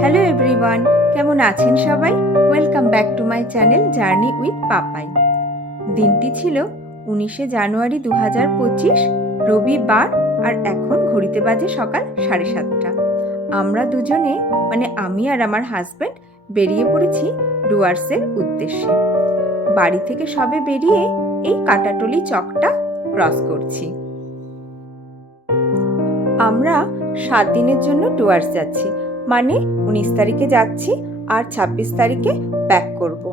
Hello everyone, কেমন আছেন সবাই? Welcome back to my channel journey with Papai. দিনটি ছিল 19শে জানুয়ারি 2025, রবিবার, আর এখন ঘড়িতে বাজে সকাল 7:30। আমরা দুজনে মানে আমি আর আমার হাজব্যান্ড বেরিয়ে পড়েছি ডুয়ার্সের উদ্দেশ্যে। বাড়ি থেকে সবে বেরিয়ে এই কাটাটলি চকটা ক্রস করছি। আমরা 7 দিনের জন্য ডুয়ার্স যাচ্ছি, মানে 19 তারিখে যাচ্ছি আর 26 তারিখে ব্যাক করব।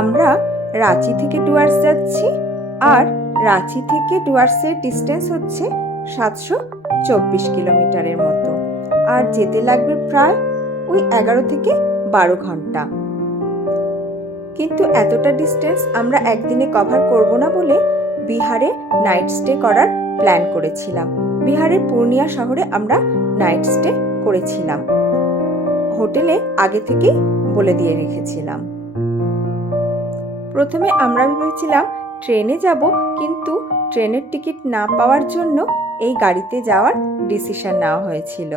আমরা রাঁচি থেকে ডুয়ার্স যাচ্ছি, আর রাঁচি থেকে ডুয়ার্সের ডিস্টেন্স হচ্ছে 724 কিলোমিটারের মতো, আর যেতে লাগবে প্রায় ওই 11 থেকে 12 ঘন্টা। কিন্তু এতটা ডিস্টেন্স আমরা একদিনে কভার করব না বলে বিহারে নাইট স্টে করার প্ল্যান করেছিলাম। বিহারের পূর্ণিয়া শহরে আমরা নাইট স্টে করেছিলাম, হোটেলে আগে থেকেই বলে দিয়ে রেখেছিলাম। প্রথমে আমরা ভেবেছিলাম ট্রেনে যাব, কিন্তু ট্রেনের টিকিট না পাওয়ার জন্য এই গাড়িতে যাওয়ার ডিসিশন নেওয়া হয়েছিল।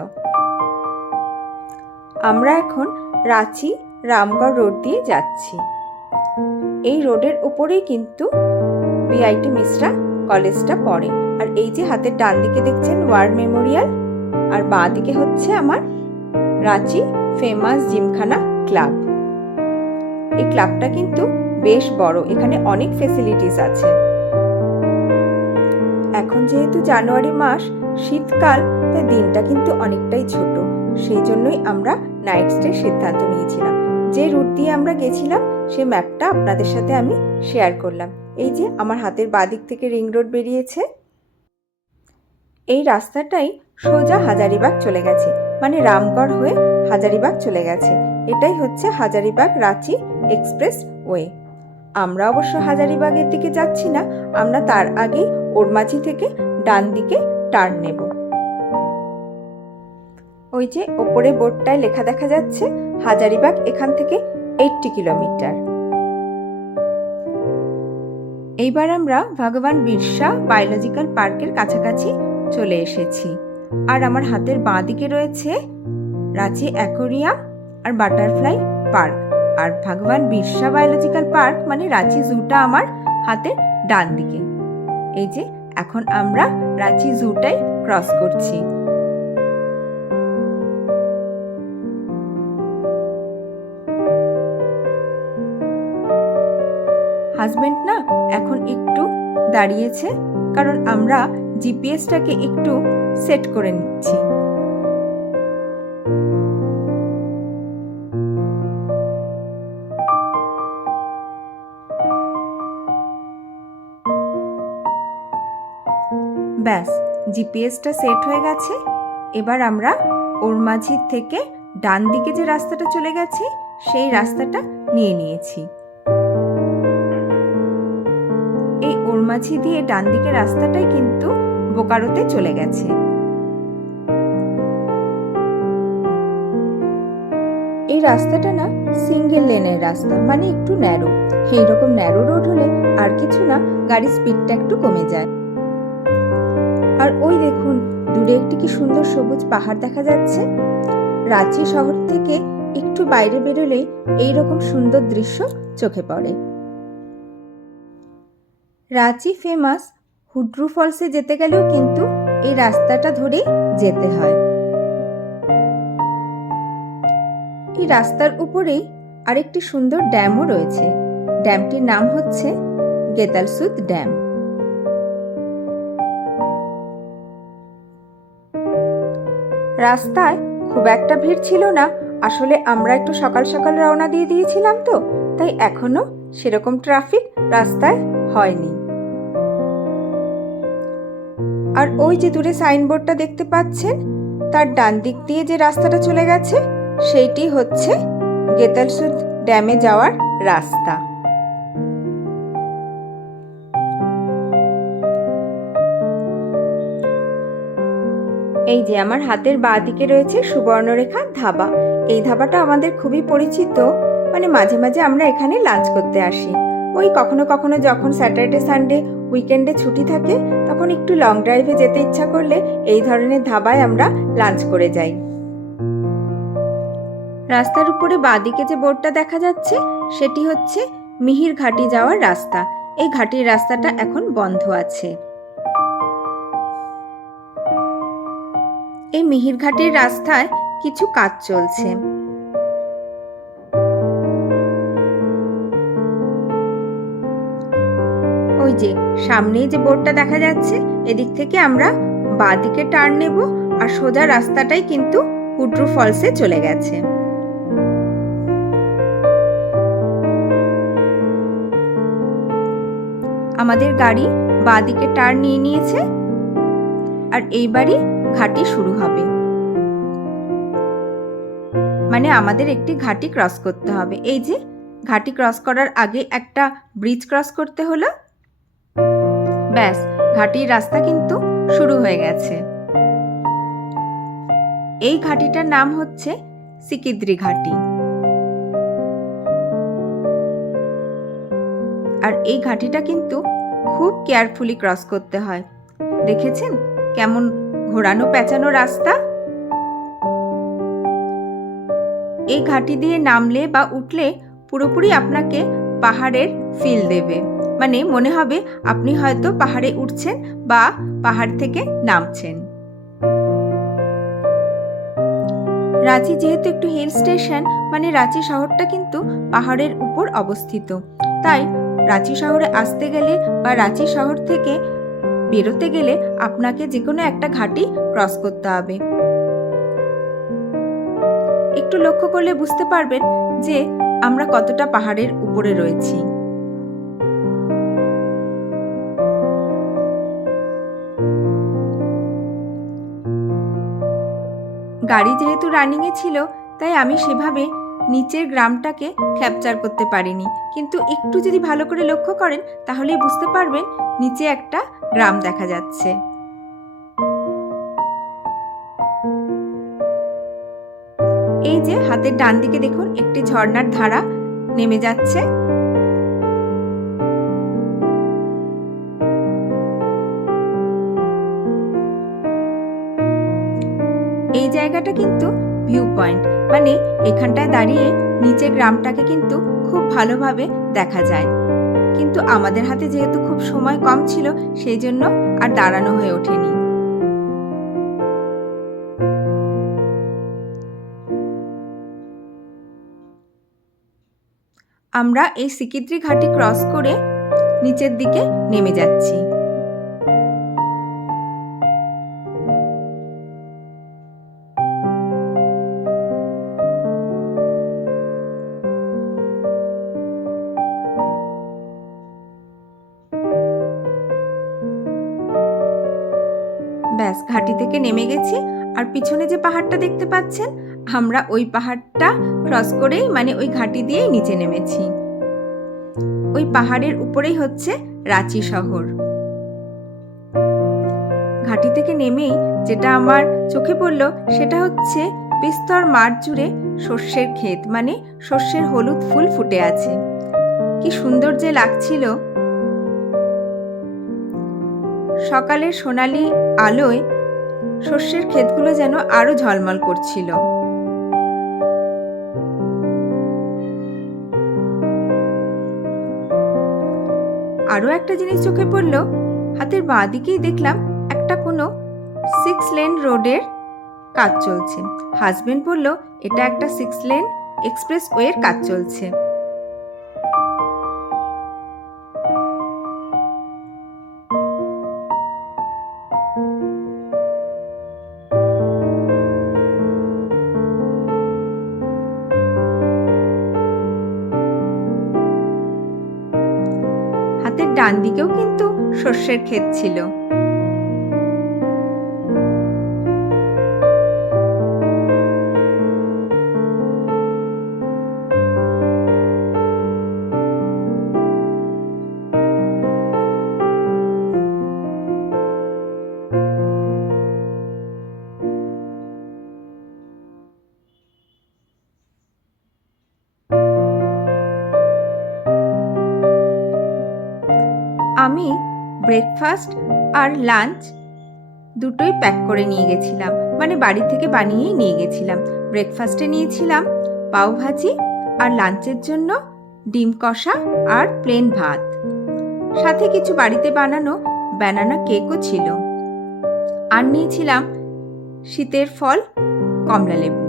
আমরা এখন রাঁচি রামগড় রোড দিয়ে যাচ্ছি। এই রোডের উপরেই কিন্তু বিআইটি মিশ্রা কলেজটা পড়ে। আর এই যে হাতের ডান দিকে দেখছেন ওয়ার মেমোরিয়াল, আর বাঁ দিকে হচ্ছে আমার রাঁচি ফেমাস জিমখানা ক্লাব। এই ক্লাবটা কিন্তু বেশ বড়, এখানে অনেক ফেসিলিটিস আছে। এখন যেহেতু জানুয়ারি মাস, শীতকাল, তাই দিনটা কিন্তু অনেকটাই ছোট, সেই জন্যই আমরা নাইট স্টে সিদ্ধান্ত নিয়েছিলাম। যে রুট দিয়ে আমরা গেছিলাম সে ম্যাপটা আপনাদের সাথে আমি শেয়ার করলাম। এই যে আমার হাতের বাঁ দিক থেকে রিং রোড বেরিয়েছে, এই রাস্তাটাই সোজা হাজারিবাগ চলে গেছে, মানে রামগড় হয়ে হাজারিবাগ চলে গেছে। এটাই হচ্ছে হাজারিবাগ রাঁচি এক্সপ্রেস ওয়ে। আমরা অবশ্য হাজারিবাগের দিকে যাচ্ছি না, আমরা তার আগেই ওরমাঝি থেকে ডান দিকে টার্ন নেব। ওই যে ওপরে বোর্ডটায় লেখা দেখা যাচ্ছে হাজারিবাগ এখান থেকে 80 কিলোমিটার। এইবার আমরা ভগবান বিরসা বায়োলজিক্যাল পার্কের কাছাকাছি চলে এসেছি, আর আমার হাতের বাঁ দিকে রয়েছে রাঁচি অ্যাকোরিয়াম আর বাটারফ্লাই পার্ক, আর ভগবান বিরসা বায়োলজিক্যাল পার্ক মানে রাঁচি জুটা আমার হাতের ডান দিকে। এই যে এখন আমরা রাঁচি জুটাই ক্রস করছি। হাজবেন্ড না এখন একটু দাঁড়িয়েছে, কারণ আমরা জিপিএসটাকে একটু সেট করে নিচ্ছি। ব্যাস, জিপিএসটা সেট হয়ে গেছে। এবার আমরা ওরমাঝি থেকে ডান দিকে যে রাস্তাটা চলে গেছে সেই রাস্তাটা নিয়ে নিয়েছি। এই ওরমাঝি দিয়ে ডান দিকে রাস্তাটাই কিন্তু বোকারোতে চলে গেছে। এই রাস্তাটা না সিঙ্গেল লেনের রাস্তা, মানে একটু ন্যারো। এইরকম ন্যারো রোড হলে আর কিছু না, গাড়ির স্পিডটা একটু কমে যায়। আর ওই দেখুন দূরে একটি কি সুন্দর সবুজ পাহাড় দেখা যাচ্ছে। রাঁচি শহর থেকে একটু বাইরে বেরোলেই এইরকম সুন্দর দৃশ্য চোখে পড়ে। রাঁচি ফেমাস হুড্রু ফলসে যেতে গেলেও কিন্তু এই রাস্তাটা ধরেই যেতে হয়। এই রাস্তার উপরেই আরেকটি সুন্দর ড্যামও রয়েছে। ড্যামটির নাম হচ্ছে গেতালসুদ ড্যাম। রাস্তায় খুব একটা ভিড় ছিল না, আসলে আমরা একটু সকাল সকাল রওনা দিয়ে দিয়েছিলাম তো, তাই এখনো সেরকম ট্রাফিক রাস্তায় হয়নি। আর ওই যে দূরে সাইনবোর্ডটা দেখতে পাচ্ছেন, তার ডান দিক দিয়ে যে রাস্তাটা চলে গেছে সেইটি হচ্ছে গেতালসুদ ড্যামে যাওয়ার রাস্তা। এই যে আমার হাতের বাঁ দিকে রয়েছে সুবর্ণরেখা ধাবা। এই ধাবাটা আমাদের খুবই পরিচিত, মানে মাঝে মাঝে আমরা এখানে লাঞ্চ করতে আসি। ওই কখনো কখনো যখন স্যাটারডে সানডে উইকেন্ডে ছুটি থাকে তখন একটু লং ড্রাইভে যেতে ইচ্ছা করলে এই ধরনের ধাবায় আমরা লাঞ্চ করে যাই। রাস্তার উপরে বাঁদিকে যে বোর্ডটা দেখা যাচ্ছে সেটি হচ্ছে মিহির ঘাটি যাওয়ার রাস্তা। এই ঘাটির রাস্তাটা এখন বন্ধ আছে। এই মিহির ঘাটির রাস্তায় কিছু কাজ চলছে। ওই যে সামনেই যে বোর্ডটা দেখা যাচ্ছে, এদিক থেকে আমরা বাঁদিকে টার্ন নেব আর সোজা রাস্তাটাই কিন্তু হুড্রু ফলসে চলে গেছে। আমাদের গাড়ি বাঁদিকে টার্ন নিয়ে নিয়েছে আর এইবারই ঘাটি শুরু হবে। মানে আমাদের একটি ঘাটি ক্রস করতে হবে। এই যে ঘাটি ক্রস করার আগে একটা ব্রিজ ক্রস করতে হলো। ব্যাস, ঘাটির রাস্তা কিন্তু শুরু হয়ে গেছে। এই ঘাটিটার নাম হচ্ছে সিকিদ্রি ঘাটি। আর এই ঘাটিটা কিন্তু খুব কেয়ারফুলি ক্রস করতে হয়। দেখেছেন কেমন ঘোরানো পেঁচানো রাস্তা? এই ঘাটি দিয়ে নামলে বা উঠলে পুরোপুরি আপনাকে পাহাড়ের ফিল দেবে। মানে মনে হবে আপনি হয়তো পাহাড়ে উঠছেন বা পাহাড় থেকে নামছেন। রাঁচি যেহেতু একটু হিল স্টেশন, মানে রাঁচি শহরটা কিন্তু পাহাড়ের উপর অবস্থিত। তাই রাঁচি শহরে আসতে গেলে বা রাঁচি শহর থেকে বেরোতে গেলে আপনাকে যে কোনো একটা ঘাটি ক্রস করতে হবে। একটু লক্ষ্য করলে বুঝতে পারবেন যে আমরা কতটা পাহাড়ের উপরে রয়েছি। গাড়ি যেহেতু রানিং এ ছিল তাই আমি সেভাবে নিচের গ্রামটাকে ক্যাপচার করতে পারিনি, কিন্তু একটু যদি ভালো করে লক্ষ্য করেন তাহলেই বুঝতে পারবেন নিচে একটা গ্রাম দেখা যাচ্ছে। এই যে হাতের ডান দিকে দেখুন একটি ঝর্ণার ধারা নেমে যাচ্ছে। এই জায়গাটা কিন্তু ভিউ পয়েন্ট, মানে এখানটায় দাঁড়িয়ে নিচের গ্রামটাকে কিন্তু খুব ভালোভাবে দেখা যায়। কিন্তু আমাদের হাতে যেহেতু খুব সময় কম ছিল সেই জন্য আর দাঁড়ানো হয়ে ওঠেনি। আমরা এই সিকিদ্রি ঘাটি ক্রস করে নিচের দিকে নেমে যাচ্ছি। ব্যাস, ঘাটি থেকে নেমে গেছি। আর পিছনে যে পাহাড়টা দেখতে পাচ্ছেন, আমরা ওই পাহাড়টা ক্রস করেই মানে ওই ঘাটি দিয়েই নিচে নেমেছি। ওই পাহাড়ের উপরেই হচ্ছে রাঁচি শহর। ঘাটি থেকে নেমেই যেটা আমার চোখে পড়লো সেটা হচ্ছে বিস্তর মাঠ জুড়ে সর্ষের ক্ষেত, মানে সর্ষের হলুদ ফুল ফুটে আছে। কি সুন্দর যে লাগছিল। সকালের সোনালি আলোয় সর্ষের ক্ষেতগুলো যেন আরো ঝলমল করছিল। আরো একটা জিনিস চোখে পড়লো, হাতের বাঁ দিকেই দেখলাম একটা কোনো 6 লেন রোডের কাজ চলছে। হাজবেন্ড বলল এটা একটা 6 লেন এক্সপ্রেস ওয়ের কাজ চলছে। হাতের ডান দিকেও কিন্তু সর্ষের ক্ষেত ছিল। আমি ব্রেকফাস্ট আর লাঞ্চ দুটোই প্যাক করে নিয়ে গেছিলাম, মানে বাড়ি থেকে বানিয়েই নিয়ে গেছিলাম। ব্রেকফাস্টে নিয়েছিলাম পাওভাজি আর লাঞ্চের জন্য ডিম কষা আর প্লেন ভাত, সাথে কিছু বাড়িতে বানানো ব্যানানা কেকও ছিল। আর নিয়েছিলাম শীতের ফল কমলা লেবু।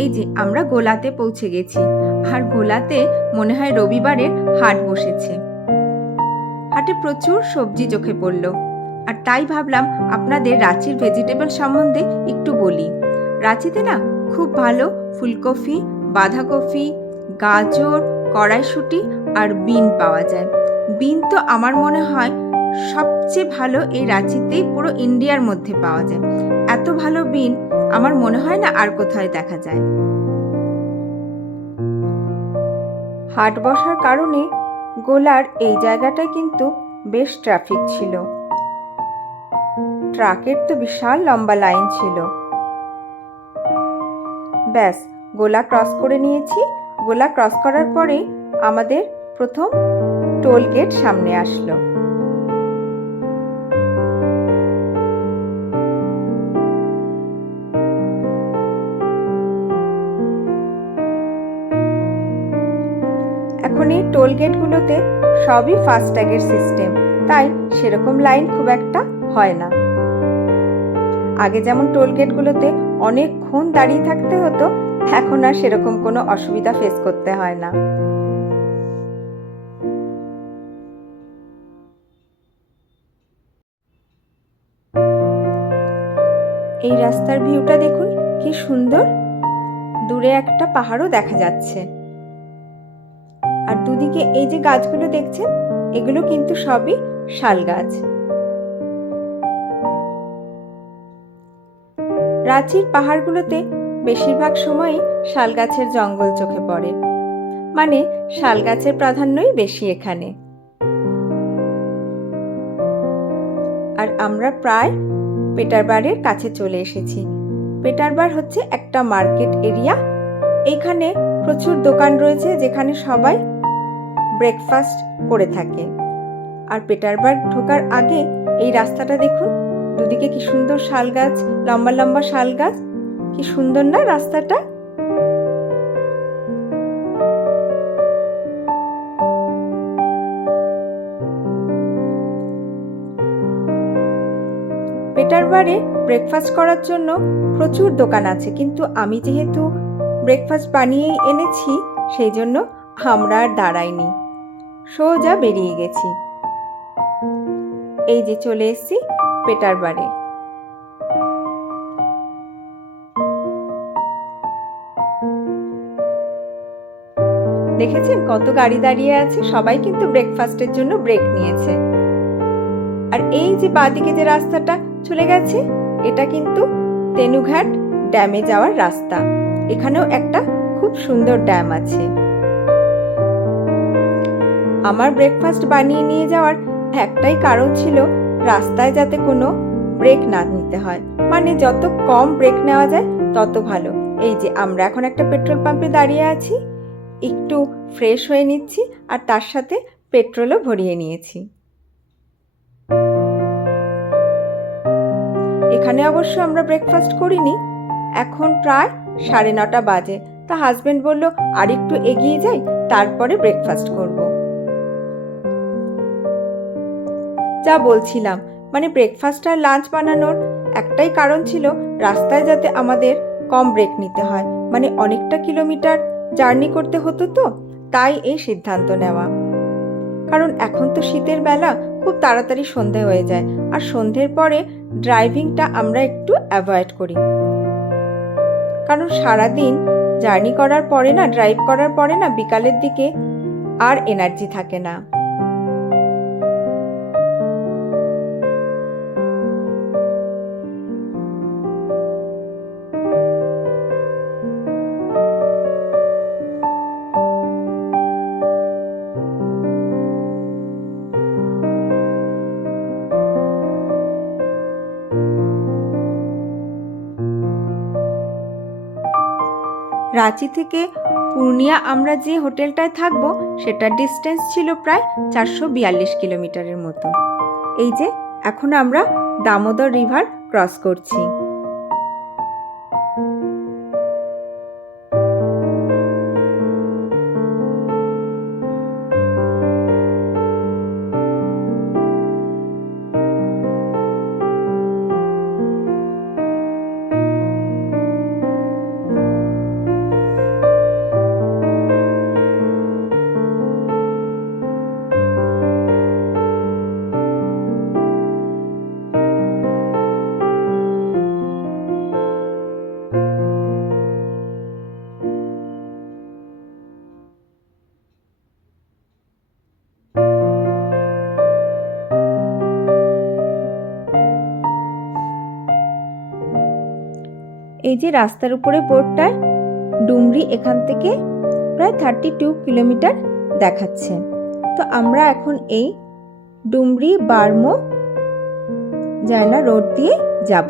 এই যে আমরা গোলাতে পৌঁছে গেছি, আর গোলাতে মনে হয় রবিবারের হাট বসেছে। হাটে প্রচুর সবজি চোখে পড়ল, আর তাই ভাবলাম আপনাদের রাঁচির ভেজিটেবল সম্বন্ধে একটু বলি। রাঁচিতে না খুব ভালো ফুলকপি, বাঁধাকপি, গাজর, কড়াইশুঁটি আর বিন পাওয়া যায়। বিন তো আমার মনে হয় সবচেয়ে ভালো এই রাঁচিতেই পুরো ইন্ডিয়ার মধ্যে পাওয়া যায়। এত ভালো বিন আমার মনে হয় না আর কোথায় দেখা যায়। হাট বসার কারণে গোলার এই জায়গাটায় কিন্তু বেশ ট্রাফিক ছিল। ট্রাকের তো বিশাল লম্বা লাইন ছিল। ব্যাস, গোলা ক্রস করে নিয়েছি। গোলা ক্রস করার পরে আমাদের প্রথম টোল গেট সামনে আসলো। এখন এই টোল গেটগুলোতে সবই ফাস্ট্যাগের সিস্টেম, তাই সেরকম লাইন খুব একটা হয় না। আগে যেমন টোল গেটগুলোতে অনেকক্ষণ দাঁড়িয়ে থাকতে হতো, এখন আর সেরকম কোনো অসুবিধা ফেস করতে হয় না। এই রাস্তার ভিউটা দেখুন কি সুন্দর। দূরে একটা পাহাড়ও দেখা যাচ্ছে। আর দুদিকে এই যে গাছগুলো দেখছেন, এগুলো কিন্তু সবই শাল গাছ। রাঁচির পাহাড়গুলোতে বেশিরভাগ সময়ই শাল গাছের জঙ্গল চোখে পড়ে, মানে শাল গাছের প্রাধান্যই বেশি এখানে। আর আমরা প্রায় পেটারবারের কাছে চলে এসেছি। পেটারবার হচ্ছে একটা মার্কেট এরিয়া। এইখানে প্রচুর দোকান রয়েছে যেখানে সবাই ব্রেকফাস্ট করে থাকে। আর পেটারবার ঢোকার আগে এই রাস্তাটা দেখুন, দুদিকে কি সুন্দর শাল গাছ, লম্বা লম্বা শাল গাছ। কি সুন্দর না রাস্তাটা। পেটারবারে ব্রেকফাস্ট করার জন্য প্রচুর দোকান আছে, কিন্তু আমি যেহেতু ব্রেকফাস্ট বানিয়েই এনেছি সেই জন্য আমরা আর দাঁড়াইনি, সোজা বেরিয়ে গেছি। এই যে চলে এসেছি পেটারবারে। দেখেছেন কত গাড়ি দাঁড়িয়ে আছে, সবাই কিন্তু ব্রেকফাস্টের জন্য ব্রেক নিয়েছে। আর এই যে বাঁদিকে যে রাস্তাটা চলে গেছে, এটা কিন্তু তেনুঘাট ড্যামে যাওয়ার রাস্তা। এখানেও একটা খুব সুন্দর ড্যাম আছে। আমার ব্রেকফাস্ট বানিয়ে নিয়ে যাওয়ার একটাই কারণ ছিল রাস্তায় যাতে কোনো ব্রেক না নিতে হয়, মানে যত কম ব্রেক নেওয়া যায় তত ভালো। এই যে আমরা এখন একটা পেট্রোল পাম্পে দাঁড়িয়ে আছি, একটু ফ্রেশ হয়ে নিচ্ছি আর তার সাথে পেট্রোলও ভরিয়ে নিয়েছি। এখানে অবশ্য আমরা ব্রেকফাস্ট করিনি, এখন প্রায় 9:30 বাজে। তা হাজবেন্ড বলল আর একটু এগিয়ে যাই, তারপরে ব্রেকফাস্ট করব। যা বলছিলাম, মানে ব্রেকফাস্ট আর লাঞ্চ বানানোর একটাই কারণ ছিল রাস্তায় যাতে আমাদের কম ব্রেক নিতে হয়, মানে অনেকটা কিলোমিটার জার্নি করতে হতো, তো তাই এই সিদ্ধান্ত নেওয়া। কারণ এখন তো শীতের বেলা, খুব তাড়াতাড়ি সন্ধে হয়ে যায়, আর সন্ধ্যের পরে ড্রাইভিংটা আমরা একটু অ্যাভয়েড করি। কারণ সারাদিন জার্নি করার পরে না, ড্রাইভ করার পরে না, বিকালের দিকে আর এনার্জি থাকে না। রাঁচি থেকে পূর্ণিয়া আমরা যে হোটেলটায় থাকবো সেটার ডিস্টেন্স ছিল প্রায় 442 কিলোমিটারের মতো। এই যে এখন আমরা দামোদর রিভার ক্রস করছি। এই যে রাস্তার উপরে বোর্ডটায় ডুমরি এখান থেকে প্রায় 32 কিলোমিটার দেখাচ্ছে। তো আমরা এখন এই ডুমরি বার্মো জায়না রোড দিয়ে যাব।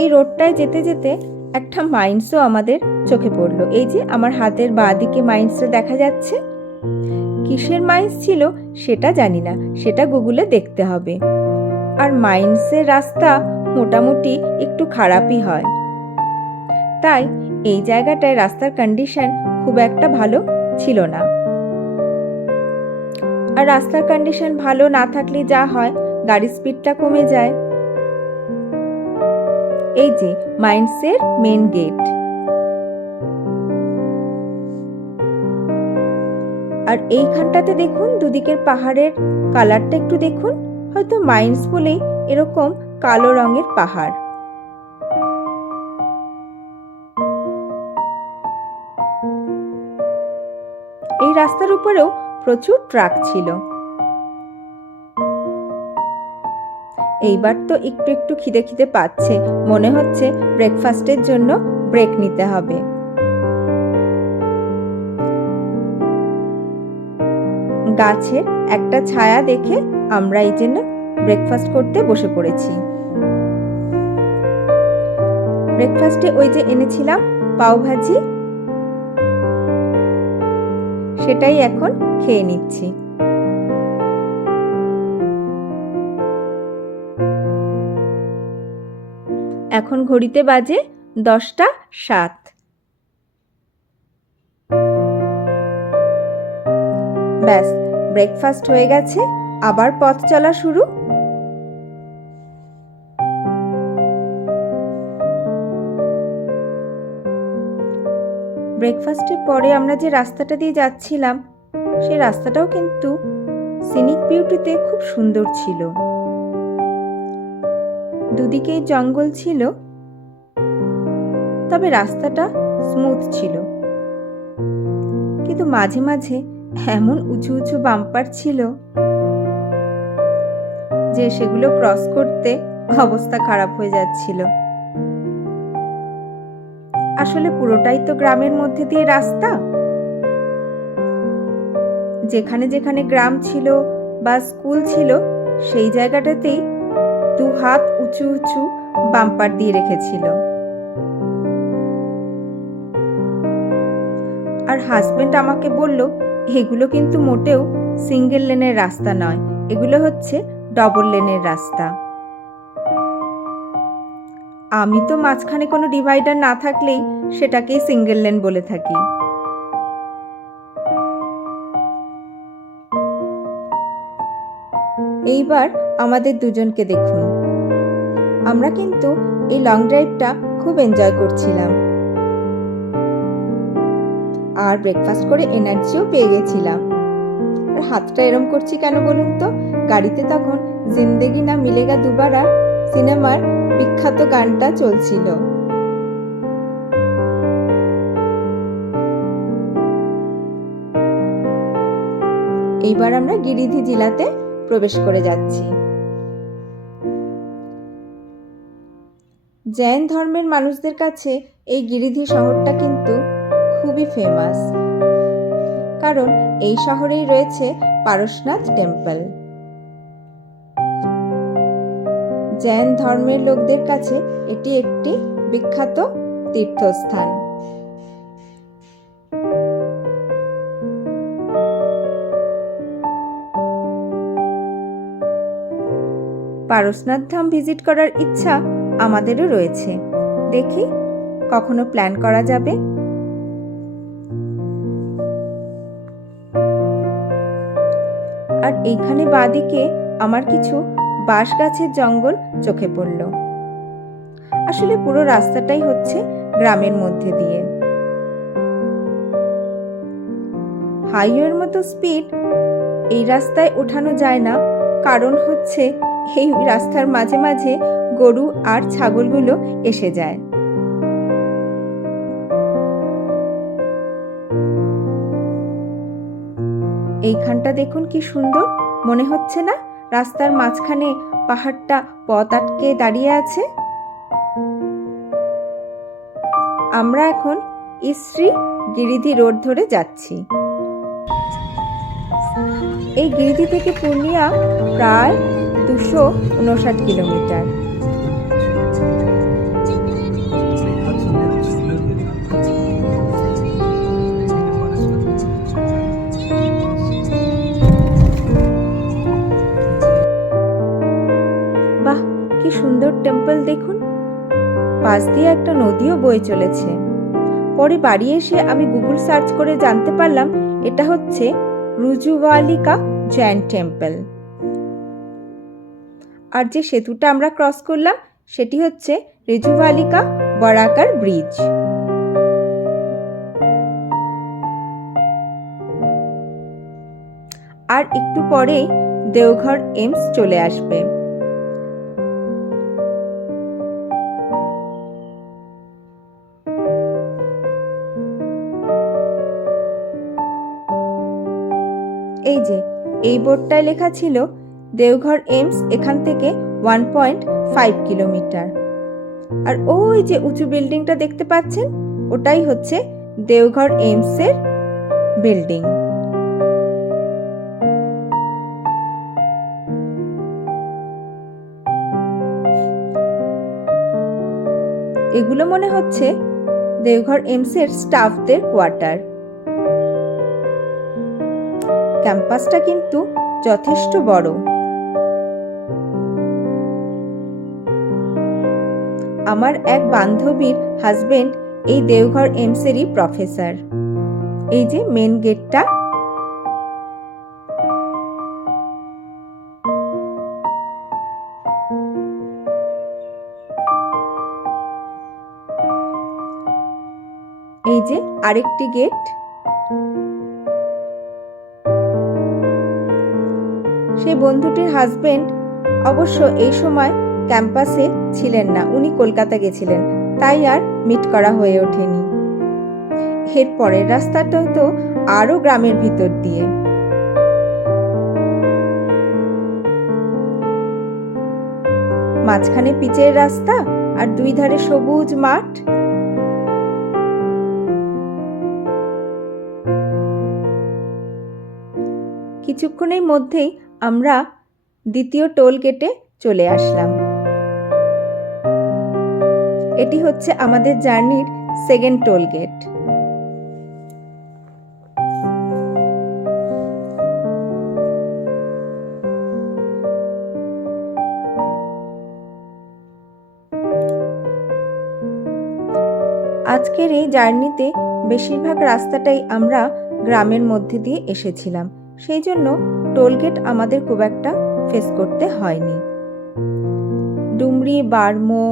এই রোডটায় যেতে যেতে একটা মাইন্সও আমাদের চোখে পড়লো। এই যে আমার হাতের বাঁ দিকে মাইন্সটা দেখা যাচ্ছে। কিসের মাইন্স ছিল সেটা জানি না, সেটা গুগলে দেখতে হবে। আর মাইন্সের রাস্তা মোটামুটি একটু খারাপই হয়, তাই এই জায়গাটায় রাস্তার কন্ডিশন খুব একটা ভালো ছিল না। আর রাস্তার কন্ডিশন ভালো না থাকলে যা হয়, গাড়ির স্পিডটা কমে যায়। এই যে মাইন্সের মেন গেট। আর এইখানটাতে দেখুন দুদিকের পাহাড়ের কালারটা একটু দেখুন, হয়তো মাইন্স বলেই এরকম কালো রঙের পাহাড়। এই রাস্তার উপরেও প্রচুর ট্রাক ছিল। এইবার তো একটু একটু খিদে খিদে পাচ্ছে, মনে হচ্ছে ব্রেকফাস্টের জন্য ব্রেক নিতে হবে। গাছের একটা ছায়া দেখে আমরা এই জন্য ব্রেকফাস্ট করতে বসে পড়েছি। ব্রেকফাস্টে ওই যে এনেছিলাম পাও ভাজি, সেটাই এখন খেয়ে নিচ্ছি। এখন ঘড়িতে বাজে 10:07। ব্যাস, ব্রেকফাস্ট হয়ে গেছে, আবার পথ চলা শুরু। ব্রেকফাস্টের পরে আমরা যে রাস্তাটা দিয়ে যাচ্ছিলাম, সেই রাস্তাটাও কিন্তু সিনিক বিউটিতে খুব সুন্দর ছিল। দুদিকেই জঙ্গল ছিল, তবে রাস্তাটা স্মুথ ছিল। কিন্তু মাঝে মাঝে এমন উঁচু উঁচু বাম্পার ছিল যে সেগুলো ক্রস করতে অবস্থা খারাপ হয়ে যাচ্ছিল। আসলে পুরোটাই তো গ্রামের মধ্যে দিয়ে রাস্তা। যেখানে যেখানে গ্রাম ছিল বা স্কুল ছিল, সেই জায়গাটাতেই 2 হাত উঁচু উঁচু বাম্পার দিয়ে রেখেছিল। আর হাজবেন্ড আমাকে বলল, এগুলো কিন্তু মোটেও সিঙ্গেল লেনের রাস্তা নয়, এগুলো হচ্ছে ডবল লেনের রাস্তা। আমি তো মাঝখানে কোনো ডিভাইডার না থাকলেই সেটাকেই সিঙ্গেল লেন বলে থাকি। এইবার আমাদের দুজনকে দেখুন, আমরা কিন্তু এই লং ড্রাইভটা খুব এনজয় করছিলাম। আর ব্রেকফাস্ট করে এনার্জিও পেয়ে গেছিলাম। আর হাতটা এরম করছি কেন বলুন তো? গাড়িতে তখন জিন্দেগি না মিলেগা দুবারা সিনেমার বিখ্যাত গানটা চলছিল। এইবার আমরা গিরিধি জেলাতে প্রবেশ করে যাচ্ছি। জৈন ধর্মের মানুষদের কাছে এই গিরিধি শহরটা কিন্তু খুবই ফেমাস, কারণ এই শহরেই রয়েছে পারশনাথ টেম্পল। জৈন ধর্মের লোকদের কাছে এটি একটি বিখ্যাত তীর্থস্থান। পারশনাথ ধাম ভিজিট করার ইচ্ছা আমাদেরও রয়েছে। দেখি কখনো প্ল্যান করা যাবে। আর এইখানে বাঁদিকে আমার কিছু বাঁশ গাছের জঙ্গল চোখে পড়ল। আসলে পুরো রাস্তাটাই হচ্ছে গ্রামের মধ্যে দিয়ে। হাইওয়ের মতো স্পিড এই রাস্তায় ওঠানো যায় না, কারণ হচ্ছে এই রাস্তার মাঝে মাঝে গরু আর ছাগলগুলো এসে যায়। এইখানটা দেখুন কি সুন্দর, মনে হচ্ছে না রাস্তার মাঝখানে পাহাড়টা পথ আটকে দাঁড়িয়ে আছে। আমরা এখন ইশ্রী গিরিধি রোড ধরে যাচ্ছি। এই গিরিধি থেকে পূর্ণিয়া প্রায় 259 কিলোমিটার। বাহ, কি সুন্দর টেম্পল দেখুন। পাশ দিয়ে একটা নদীও বয়ে চলেছে। পরে বাড়ি এসে আমি গুগল সার্চ করে জানতে পারলাম এটা হচ্ছে রুজুওয়ালিকা জৈন টেম্পল। আর যে সেতুটা আমরা ক্রস করলাম সেটি হচ্ছে রুজুওয়ালিকা বরাকার ব্রিজ। আর একটু পরেই দেওঘর এইমস চলে আসবে। এই যে এই বোর্ডটায় লেখা ছিল দেওঘর এইমস এখান থেকে 1.5 কিলোমিটার। আর ওই যে উঁচু বিল্ডিংটা দেখতে পাচ্ছেন ওটাই হচ্ছে দেওঘর এইমসের বিল্ডিং। এগুলো মনে হচ্ছে দেওঘর এইমসের স্টাফদের কোয়ার্টার। ক্যাম্পাসটা কিন্তু যথেষ্ট বড়। আমার এক বান্ধবীর হাজবেন্ড এই দেওঘর এইমসেরই প্রফেসর। এই যে মেন গেটটা, এই যে আরেকটি গেট। সেই বন্ধুটির হাজবেন্ড অবশ্য এই সময় ক্যাম্পাসে ছিলেন না, উনি কলকাতা গেছিলেন, তাই আর মিট করা হয়ে ওঠেনি। এর পরের রাস্তাটা তো আরো গ্রামের ভিতর দিয়ে। মাঝখানে পিচের রাস্তা আর দুই ধারে সবুজ মাঠ। কিছুক্ষণের মধ্যেই আমরা দ্বিতীয় টোল গেটে চলে আসলাম। এটি হচ্ছে আমাদের জার্নির সেকেন্ড টোল গেট। আজকের এই জার্নিতে বেশিরভাগ রাস্তাটাই আমরা গ্রামের মধ্যে দিয়ে এসেছিলাম, সেই জন্য টোলগেট আমাদের খুব একটা ফেস করতে হয়নি। ডুমরি, বারমো,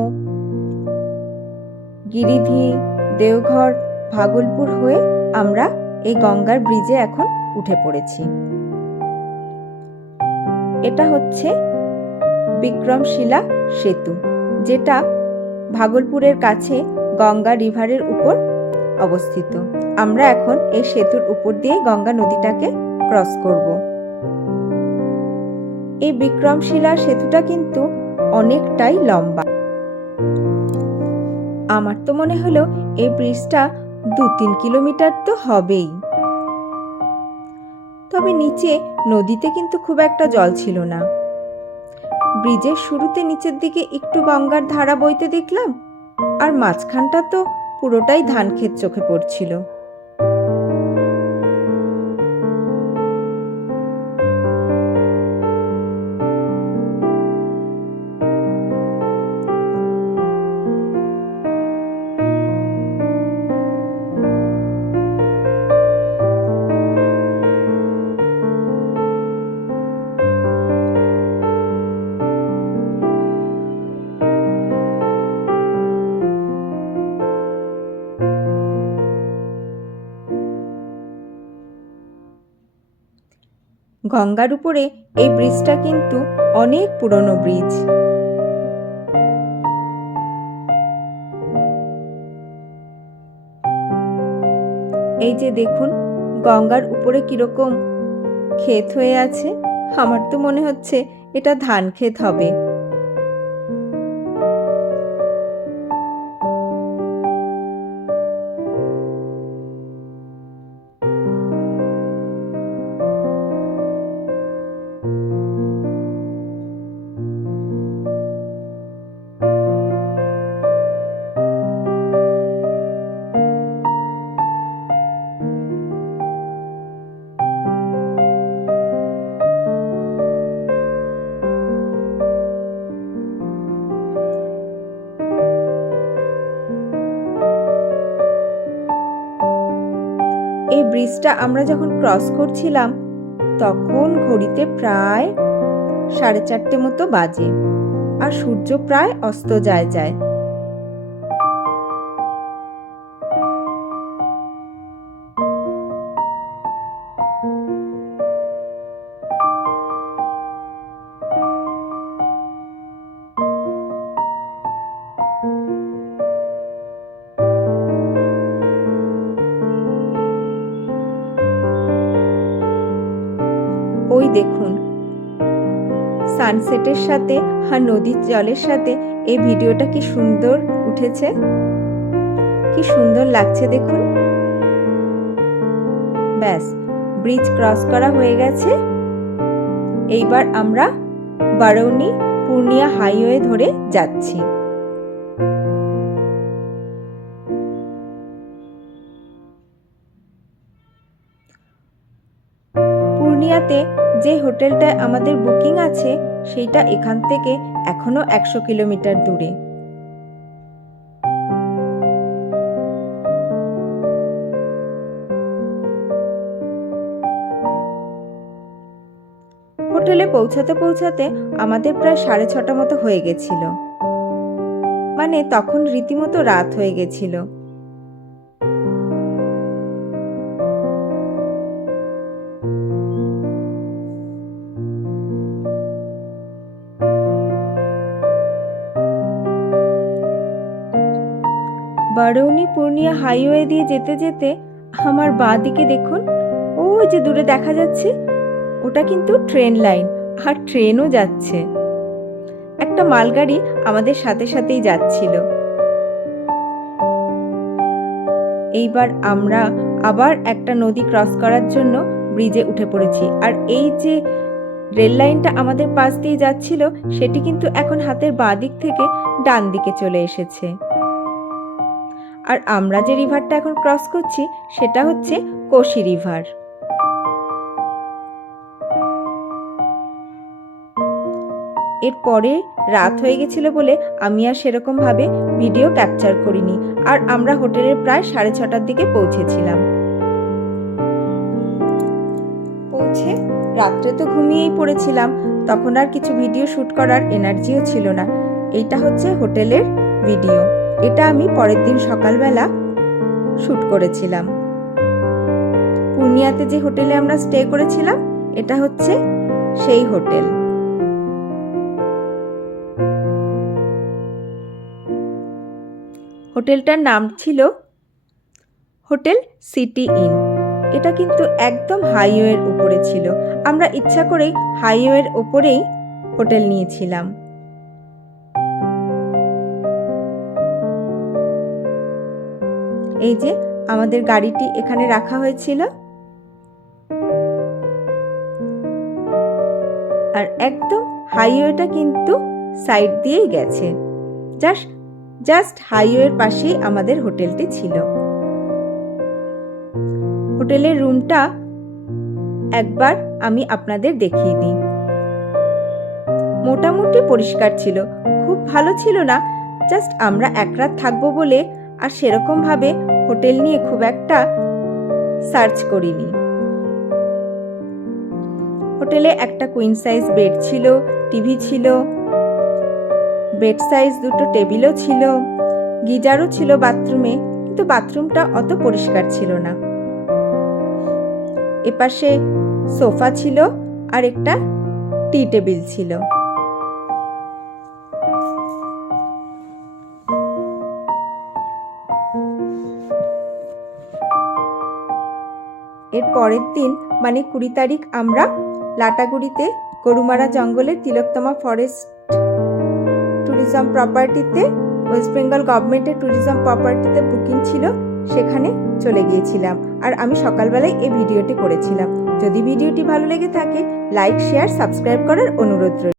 গিরিধি, দেওঘর, ভাগলপুর হয়ে আমরা এই গঙ্গার ব্রিজে এখন উঠে পড়েছি। এটা হচ্ছে বিক্রমশিলা সেতু, যেটা ভাগলপুরের কাছে গঙ্গা রিভারের উপর অবস্থিত। আমরা এখন এই সেতুর উপর দিয়ে গঙ্গা নদীটাকে ক্রস করব। এই বিক্রমশিলা সেতুটা কিন্তু অনেকটাই লম্বা। আমার তো মনে হলো এই ব্রিজটা 2-3 কিলোমিটার তো হবেই। তবে নিচে নদীতে কিন্তু খুব একটা জল ছিল না। ব্রিজের শুরুতে নিচের দিকে একটু গঙ্গার ধারা বইতে দেখলাম, আর মাঝখানটা তো পুরোটাই ধান ক্ষেত চোখে পড়ছিল। গঙ্গার উপরে এই ব্রিজটা কিন্তু অনেক পুরনো ব্রিজ। এই যে দেখুন গঙ্গার উপরে কিরকম ক্ষেত হয়ে আছে, আমার তো মনে হচ্ছে এটা ধান ক্ষেত হবে। এই ব্রিজটা আমরা যখন ক্রস করছিলাম তখন ঘড়িতে প্রায় 4:30 মতো বাজে, আর সূর্য প্রায় অস্ত যায়। ওই দেখুন সানসেটের সাথে আর নদীর জলের সাথে এই ভিডিওটা কি সুন্দর উঠেছে, কি সুন্দর লাগছে দেখুন। ব্যাস, ব্রিজ ক্রস করা হয়ে গেছে। এইবার আমরা বারৌনি পূর্ণিয়া হাইওয়ে ধরে যাচ্ছি। পূর্ণিয়াতে যে হোটেলটায় আমাদের বুকিং আছে সেইটা এখান থেকে এখনো 100 কিলোমিটার দূরে। হোটেলে পৌঁছাতে পৌঁছাতে আমাদের প্রায় 6:30 মতো হয়ে গেছিল, মানে তখন রীতিমতো রাত হয়ে গেছিল। বারৌনি পূর্ণিয়া হাইওয়ে দিয়ে যেতে যেতে আমার বাঁ দিকে দেখুন, ওই যে দূরে দেখা যাচ্ছে, ওটা কিন্তু ট্রেন লাইন, আর ট্রেনও যাচ্ছে। একটা মালগাড়ি আমাদের সাথে সাথেই যাচ্ছিল। এইবার আমরা আবার একটা নদী ক্রস করার জন্য ব্রিজে উঠে পড়েছি, আর এই যে রেল লাইনটা আমাদের পাশ দিয়ে যাচ্ছিল সেটি কিন্তু এখন হাতের বাঁ দিক থেকে ডান দিকে চলে এসেছে। আর আমরা যে রিভারটা এখন ক্রস করছি সেটা হচ্ছে কোশি রিভার। এরপরে রাত হয়ে গেছিল বলে আমি আর সেরকম ভাবে ভিডিও ক্যাপচার করিনি, আর আমরা হোটেলের প্রায় 6:30টার দিকে পৌঁছেছিলাম। পৌঁছে রাত্রে তো ঘুমিয়েই পড়েছিলাম, তখন আর কিছু ভিডিও শুট করার এনার্জিও ছিল না। এইটা হচ্ছে হোটেলের ভিডিও, এটা আমি পরের দিন সকালবেলা শুট করেছিলাম। পূর্ণিয়াতে যে হোটেলে আমরা স্টে করেছিলাম এটা হচ্ছে সেই হোটেল। হোটেলটার নাম ছিল হোটেল সিটি ইন। এটা কিন্তু একদম হাইওয়ের উপরে ছিল, আমরা ইচ্ছা করেই হাইওয়ের উপরেই হোটেল নিয়েছিলাম। এই যে আমাদের গাড়িটি এখানে রাখা হয়েছিল, আর একদম হাইওয়েটা কিন্তু সাইড দিয়েই গেছে। জাস্ট হাইওয়ের পাশেই আমাদের হোটেলটি ছিল। হোটেলের রুমটা একবার আমি আপনাদের দেখিয়ে দিই। মোটামুটি পরিষ্কার ছিল, খুব ভালো ছিল না, জাস্ট আমরা এক রাত থাকবো বলে আর সেরকম ভাবে হোটেল নিয়ে খুব একটা সার্চ করিনি। হোটেলে একটা কুইন সাইজ বেড ছিল, টিভি ছিল, বেড সাইজ 2টো টেবিলও ছিল, গিজারও ছিল বাথরুমে, কিন্তু বাথরুমটা অত পরিষ্কার ছিল না। এপাশে সোফা ছিল আর একটা টি টেবিল ছিল। এর পরের দিন মানে 20 তারিখ আমরা লাটাগুড়িতে গরুমারা জঙ্গলের তিলোত্তমা ফরেস্ট ট্যুরিজম প্রপার্টিতে, ওয়েস্ট বেঙ্গল গভর্নমেন্টের ট্যুরিজম প্রপার্টিতে বুকিং ছিল, সেখানে চলে গিয়েছিলাম। আর আমি সকালবেলায় এই ভিডিওটি করেছিলাম। যদি ভিডিওটি ভালো লেগে থাকে লাইক, শেয়ার, সাবস্ক্রাইব করার অনুরোধ রইল।